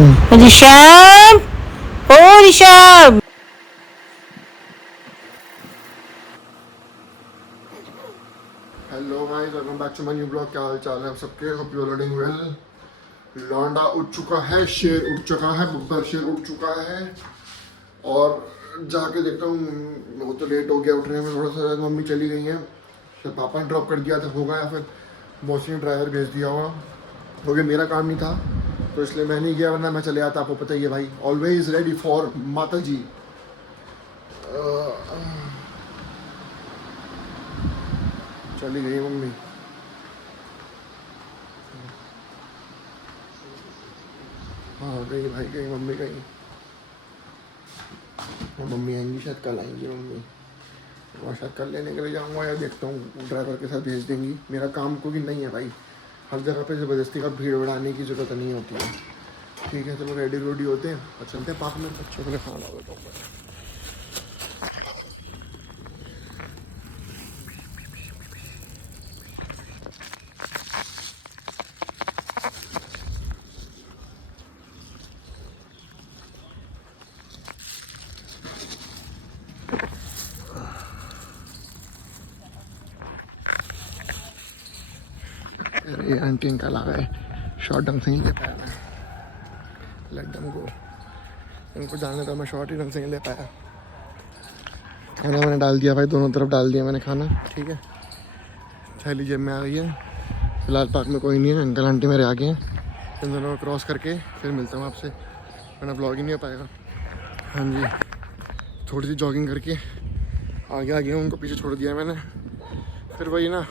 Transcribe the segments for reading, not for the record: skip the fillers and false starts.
ऋषभ, ओ Rishabh. Hello guys, welcome back to my new blog. क्या हाल चाल है आप सबके? Hope you are loading well. लौंडा उठ चुका है, शेर उठ चुका है, बब्बर शेर उठ चुका है। और जाके देखता हूँ, वो तो लेट हो गया उठने में थोड़ा सा। मम्मी चली गई हैं, फिर पापा ने ड्रॉप कर दिया था होगा, या फिर मौसी ने ड्राइवर भेज दिया होगा, क्योंकि मेरा काम नहीं था तो इसलिए मैं नहीं गया, वरना मैं चले आता। आपको पता ही है भाई, ऑलवेज रेडी फॉर माता जी। चली गई मम्मी। हाँ गई भाई, गई मम्मी, गई। मम्मी आएंगी शायद, कल आएंगी मम्मी। और शायद कल लेने के लिए जाऊँगा, या देखता हूँ ड्राइवर के साथ भेज देंगी। मेरा काम कोई नहीं है भाई, हर जगह पे ज़बरदस्ती का भीड़ बढ़ाने की ज़रूरत नहीं होती है। ठीक है, चलो रेडी रोडी होते हैं और चलते हैं पार्क में, बच्चों के लिए खाना देता हूँ। अरे आंटी अंकल आ गए, शॉर्ट ढंग से ही ले पाया मैं। लड्डम को इनको जानने था, मैं शॉर्ट ही ढंग से नहीं ले पाया। खाना मैंने डाल दिया भाई, दोनों तरफ डाल दिया मैंने खाना। ठीक है, थैली जेब में आ गई है। फिलहाल पार्क में कोई नहीं है, अंकल आंटी मेरे आगे हैं। इन दोनों को क्रॉस करके फिर मिलता हूँ आपसे, वरना ब्लॉग ही नहीं हो पाएगा। हाँ जी, थोड़ी सी जॉगिंग करके आगे आ गया हूँ, उनको पीछे छोड़ दिया मैंने। फिर वही ना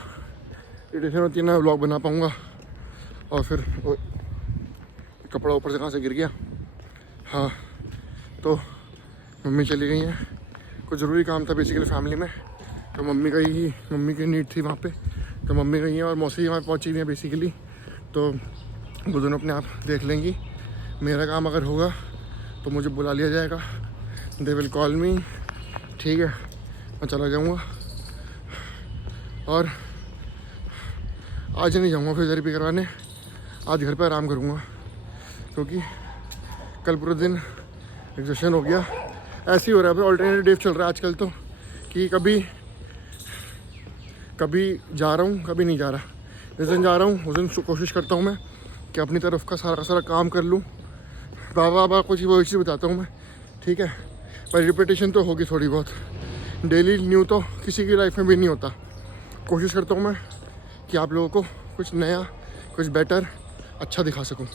इरिटेशन होती है ना, ब्लॉग बना पाऊँगा। और फिर कपड़ा ऊपर से कहाँ से गिर गया। हाँ, तो मम्मी चली गई हैं, कुछ ज़रूरी काम था बेसिकली फैमिली में, तो मम्मी की नीड थी वहाँ पे, तो मम्मी गई हैं। और मौसी वहाँ पहुँची हुई हैं बेसिकली, तो वो दोनों अपने आप देख लेंगी। मेरा काम अगर होगा तो मुझे बुला लिया जाएगा, दे विल कॉल मी। ठीक है, मैं चला जाऊँगा। और आज नहीं जाऊँगा फिजियोथेरेपी करवाने, आज घर पे आराम करूँगा, क्योंकि कल पूरा दिन एग्जॉशन हो गया। ऐसे ही हो रहा है भाई, ऑल्टरनेटिव डे चल रहा है आजकल तो, कि कभी जा रहा हूँ, कभी नहीं जा रहा। जिस दिन जा रहा हूँ उस दिन कोशिश करता हूँ मैं कि अपनी तरफ का सारा काम कर लूँ। बाबा कुछ वो चीज़ बताता हूँ मैं, ठीक है, पर रिपीटेशन तो होगी थोड़ी बहुत। डेली न्यू तो किसी की लाइफ में भी नहीं होता। कोशिश करता हूँ मैं कि आप लोगों को कुछ नया, कुछ बेटर, अच्छा दिखा सकूँ।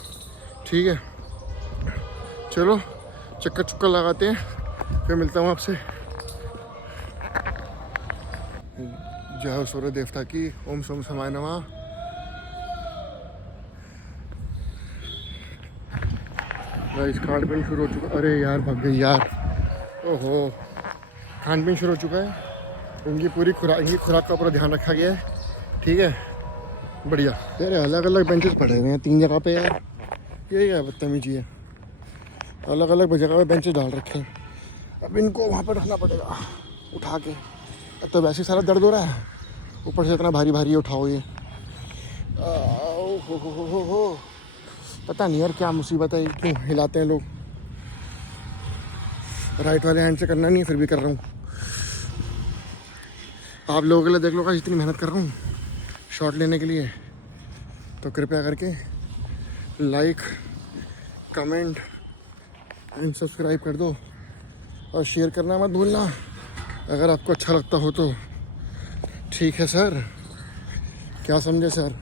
ठीक है, चलो चक्कर लगाते हैं, फिर मिलता हूँ आपसे। जय हो सूर्य देवता की, ओम सोम समाय नमः। गाइस खान पीन शुरू हो चुका। अरे यार भाग गई यार, ओहो। खान पीन शुरू हो चुका है, इनकी खुराक का पूरा ध्यान रखा गया है। ठीक है, बढ़िया। यार अलग अलग बेंचेस पड़े हुए हैं 3 जगह पे यार, ये क्या बदतमीजी है। अलग अलग जगह पे बेंचेस डाल रखे हैं, अब इनको वहाँ पर रखना पड़ेगा उठा के। अब तो वैसे ही सारा दर्द हो रहा है, ऊपर से इतना भारी भारी उठाओ ये। हो। पता नहीं यार क्या मुसीबत है, क्यों हिलाते हैं लोग। राइट वाले हैंड से करना नहीं है, फिर भी कर रहा हूँ। आप लोगों के लिए देख लो का इतनी मेहनत कर रहा हूँ शॉट लेने के लिए, तो कृपया करके लाइक, कमेंट एंड सब्सक्राइब कर दो, और शेयर करना मत भूलना अगर आपको अच्छा लगता हो तो। ठीक है सर, क्या समझे सर?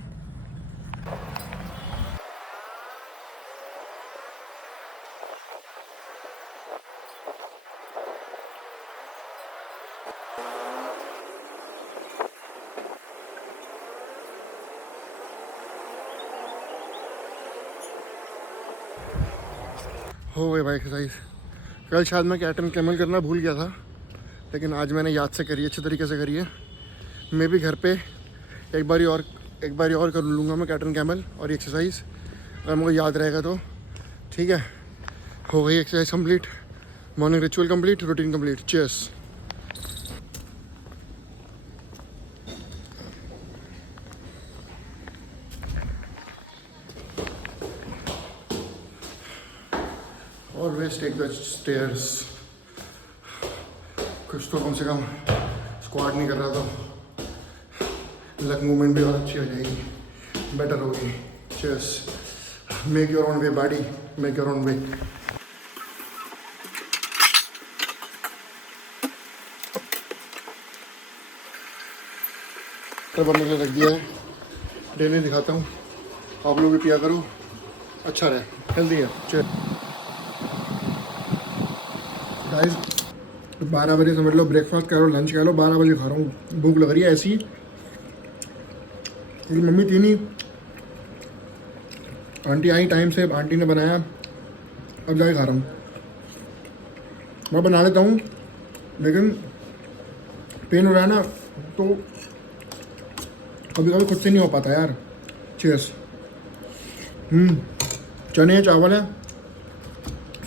हो गए भाई एक्सरसाइज। कल शायद मैं कैटन कैमल करना भूल गया था, लेकिन आज मैंने याद से करी, अच्छे तरीके से करी है। मैं भी घर पे एक बारी और कर लूँगा मैं कैटन कैमल और एक्सरसाइज, अगर मुझे याद रहेगा तो। ठीक है, हो गई exercise complete, morning ritual complete, routine complete. Cheers. Always take the stairs. कुछ तो कम से कम स्क्वाट नहीं कर रहा तो लक मूवमेंट भी और अच्छी हो जाएगी, बेटर होगी। Cheers. Make your own way body, make your own way. बनने के लिए रख दिया है, डेली दिखाता हूँ, आप लोग भी पिया करो, अच्छा रहे, हेल्दी है। चल गाइस 12 बजे समझ लो ब्रेकफास्ट कह लो, लंच कह लो, 12 बजे खा रहा हूँ। भूख लग रही है ऐसी, क्योंकि मम्मी थी नहीं, आंटी आई टाइम से, आंटी ने बनाया, अब जाके खा रहा हूँ। मैं बना लेता हूँ लेकिन पेन हो रहा है ना, तो कभी कभी खुद से नहीं हो पाता यार। चीयर्स। चने चावल है,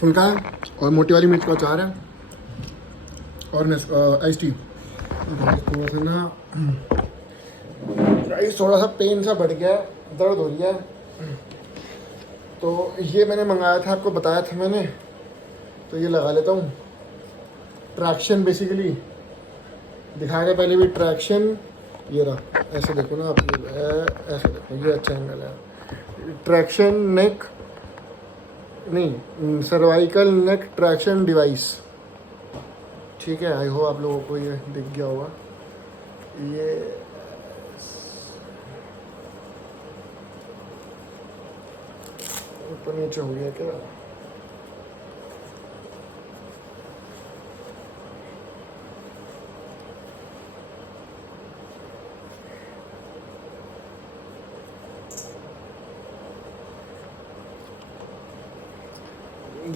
फुल्का है और मोटी वाली मिर्च का अचार है और आइस टी। थोड़ा सा ना राइस थोड़ा सा पेन सा बढ़ गया है, दर्द हो रही है, तो ये मैंने मंगाया था, आपको बताया था मैंने, तो ये लगा लेता हूँ। ट्रैक्शन बेसिकली दिखाया था पहले भी, ट्रैक्शन ये रहा, ऐसे देखो ना आप, ऐसे देखो, ये अच्छा एंगल है। ट्रैक्शन नेक नहीं, सर्वाइकल नेक ट्रैक्शन डिवाइस, ठीक है। आई होप आप लोगों को ये दिख गया होगा। ये ऊपर नीचे हो गया क्या?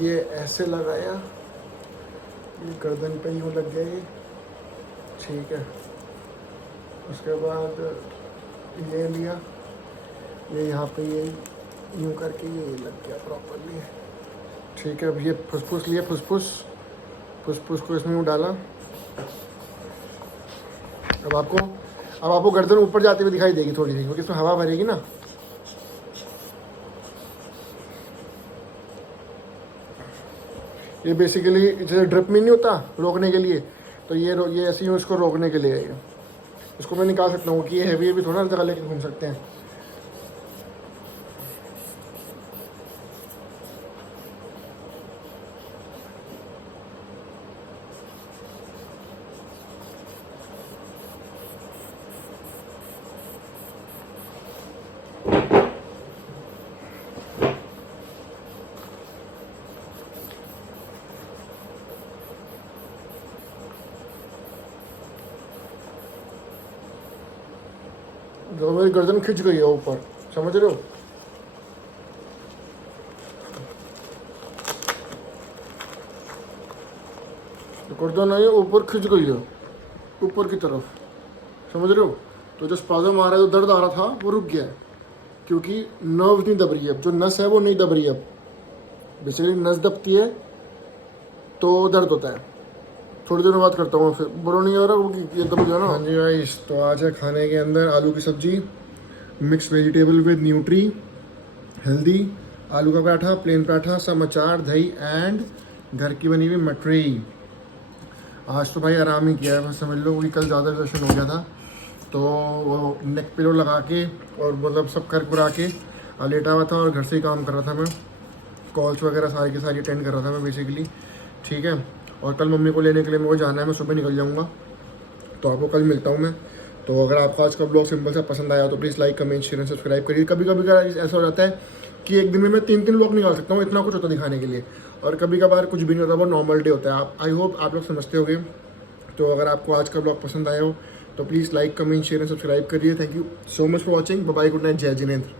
ये ऐसे लगाया, ये गर्दन पे यूँ लग गया ये, ठीक है। उसके बाद ये लिया, ये यहाँ पे ये यूँ करके ये लग गया प्रॉपरली, ठीक है। अब ये फुसफुस लिए, फुसफुस को इसमें यूँ डाला। अब आपको गर्दन ऊपर जाती हुई दिखाई देगी थोड़ी सी, क्योंकि इसमें हवा भरेगी ना। ये बेसिकली जैसे ड्रिप में नहीं होता रोकने के लिए, तो ये ऐसे ही इसको रोकने के लिए है। ये इसको मैं निकाल सकता हूँ कि ये हैवी भी थोड़ा जगह लेके घूम सकते हैं। जो मेरी गर्दन खिंच गई है ऊपर, समझ रहे हो? गर्दन है ऊपर खिंच गई है, ऊपर की तरफ, समझ रहे हो? तो जो स्पाज़म आ रहा है, जो दर्द आ रहा था वो रुक गया है, क्योंकि नर्व नहीं दब रही है। जो नस है वो नहीं दब रही है। बेसिकली नस दबती है तो दर्द होता है। थोड़ी देर बाद करता हूँ, फिर बुरा नहीं हो रहा वो ये दब गया ना। हाँ जी गाइस, तो आज है खाने के अंदर आलू की सब्जी, mix vegetable with nutri, healthy, आलू का पराठा, प्लेन पराठा, सब अचार, दही एंड घर की बनी हुई मटरी। आज तो भाई आराम ही किया है, बस समझ लो, वही कल ज़्यादा दर्शन हो गया था, तो वो नेक पिलो लगा के और मतलब सब कर कुरा के लेटा हुआ था और घर से ही काम कर रहा था मैं। कॉल्स वगैरह सारी की सारी अटेंड कर रहा था मैं बेसिकली, ठीक है। और कल मम्मी को लेने के लिए मेरे को जाना है, मैं सुबह निकल जाऊँगा, तो आपको कल मिलता हूँ मैं। तो अगर आपको आज का ब्लॉग सिंपल सा पसंद आया तो please like, comment, share, subscribe करिए। कभी कभी ऐसा हो जाता है कि एक दिन में मैं 3 ब्लॉग निकाल सकता हूँ, इतना कुछ होता है दिखाने के लिए, और कभी कभार कुछ भी नहीं होता, वो नॉर्मल डे होता है। आप आई होप आप लोग समझते होंगे। तो अगर आपको आज का ब्लॉग पसंद आया हो तो please like, comment, share and subscribe करिए। Thank you so much for watching. Bye bye, good night, जय जिनेंद्र।